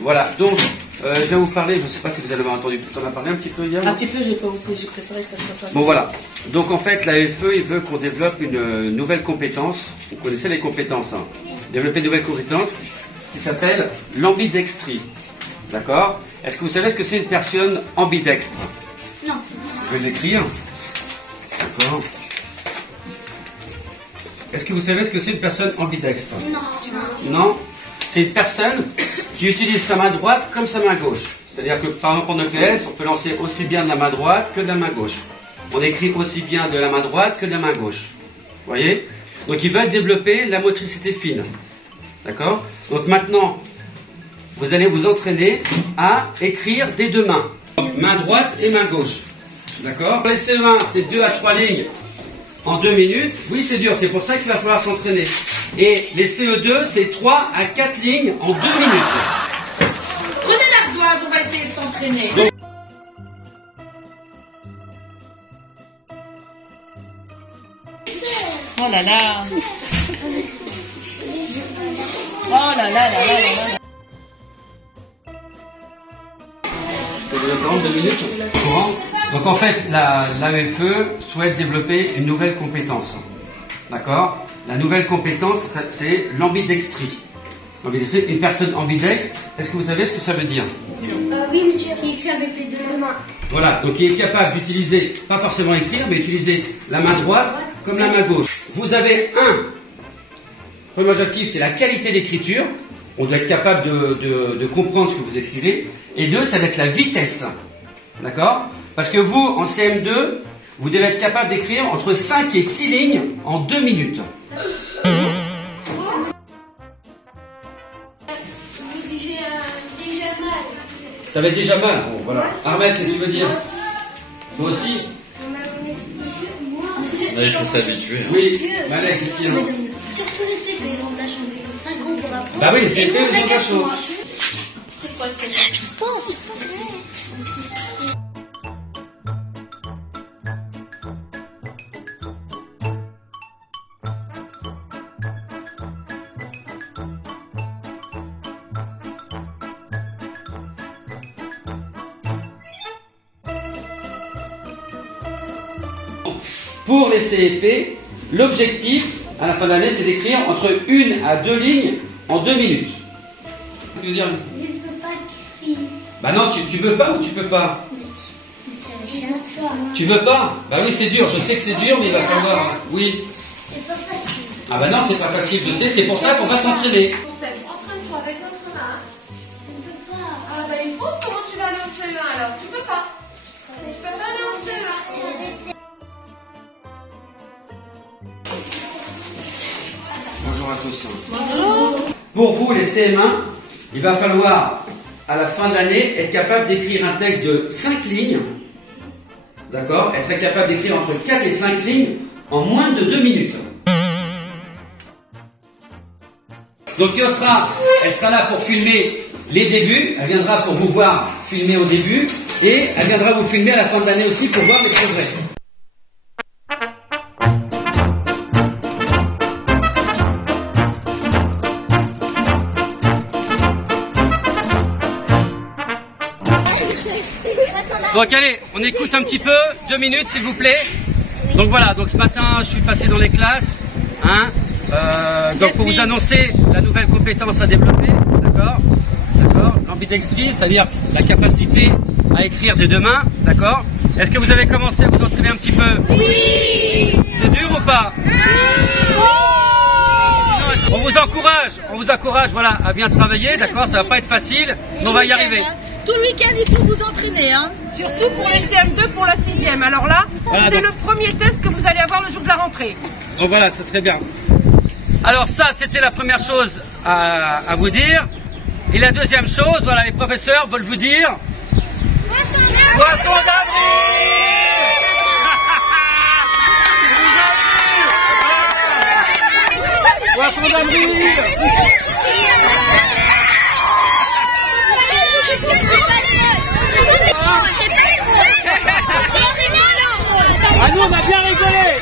Voilà, donc je vais vous parler, je ne sais pas si vous avez entendu, tout on a parlé un petit peu hier. Un petit peu, j'ai pas osé, j'ai préféré que ça soit pas. Bon voilà, donc en fait l'AFE il veut qu'on développe une nouvelle compétence, vous connaissez les compétences, hein. Développer une nouvelle compétence qui s'appelle l'ambidextrie. D'accord? Est-ce que vous savez ce que c'est une personne ambidextre? Non. Je vais l'écrire. D'accord. Est-ce que vous savez ce que c'est une personne ambidextre? Non. Non. C'est une personne qui utilise sa main droite comme sa main gauche. C'est-à-dire que par exemple en EPS, on peut lancer aussi bien de la main droite que de la main gauche. On écrit aussi bien de la main droite que de la main gauche. Vous voyez? Donc ils veulent développer la motricité fine. D'accord? Donc maintenant, vous allez vous entraîner à écrire des deux mains. Donc, main droite et main gauche. D'accord? Pour les CE1, c'est 2 à 3 lignes en 2 minutes. Oui, c'est dur, c'est pour ça qu'il va falloir s'entraîner. Et les CE2, c'est 3 à 4 lignes en 2 minutes. Prenez l'ardoise, on va essayer de s'entraîner. Oh là là. Oh là là là là là là. Je peux vous prendre 2 minutes. Donc en fait, l'AFE souhaite développer une nouvelle compétence. D'accord? La nouvelle compétence, c'est l'ambidextrie. L'ambidextrie, une personne ambidextre, est-ce que vous savez ce que ça veut dire? Oui, monsieur, il écrit avec les deux mains. Voilà, donc il est capable d'utiliser, pas forcément écrire, mais utiliser la main droite comme la main gauche. Vous avez premier objectif, c'est la qualité d'écriture. On doit être capable de comprendre ce que vous écrivez. Et 2, ça va être la vitesse. D'accord? Parce que vous, en CM2, vous devez être capable d'écrire entre 5 et 6 lignes en 2 minutes. J'ai déjà mal. T'avais déjà mal. Bon, voilà. Ahmed, qu'est-ce que tu veux dire? Toi aussi? Là, il faut s'habituer. Hein. Oui. Malek, qu'est-ce qu'il y a? Surtout les CP, ils ont de la chance, ils ont 5 ans pour apprendre. Bah oui, les CP, ils ont de la chance. C'est quoi c'est? Oh, c'est pas vrai. Pour les CEP, l'objectif à la fin de l'année, c'est d'écrire entre 1 à 2 lignes en 2 minutes. Tu veux dire? Je ne peux pas écrire. Bah non, tu veux pas ou tu peux pas? Mais c'est chiant. Tu veux pas? Bah oui, c'est dur, je sais que c'est dur, mais il va falloir. Oui. C'est pas facile. Ah bah non, c'est pas facile, je sais, c'est pour ça qu'on va s'entraîner. Entraîne-toi avec notre main. Je ne peux pas. Ah bah il faut, comment tu vas aller en CE1 alors? Tu peux pas. Tu peux pas aller en CE1. Bonjour à tous. Bonjour. Pour vous, les CM1, il va falloir, à la fin de l'année, être capable d'écrire un texte de 5 lignes. D'accord? Être capable d'écrire entre 4 et 5 lignes en moins de 2 minutes. Donc elle sera là pour filmer les débuts, elle viendra pour vous voir filmer au début, et elle viendra vous filmer à la fin de l'année aussi pour voir les progrès. Donc allez, on écoute un petit peu, 2 minutes s'il vous plaît. Donc voilà, donc ce matin je suis passé dans les classes, hein, donc pour vous annoncer la nouvelle compétence à développer, d'accord, l'ambidextrie, c'est-à-dire la capacité à écrire des deux mains, d'accord. Est-ce que vous avez commencé à vous entraîner un petit peu? Oui. C'est dur ou pas? On vous encourage, voilà, à bien travailler, d'accord, ça va pas être facile, mais on va y arriver. Tout le week-end, il faut vous entraîner, hein. Surtout pour les CM2, pour la 6e. Alors là, voilà, c'est donc le premier test que vous allez avoir le jour de la rentrée. Donc voilà, ça serait bien. Alors ça, c'était la première chose à vous dire. Et la deuxième chose, voilà, les professeurs veulent vous dire... Poisson d'avril. Poisson d'avril. Ah nous on a bien rigolé,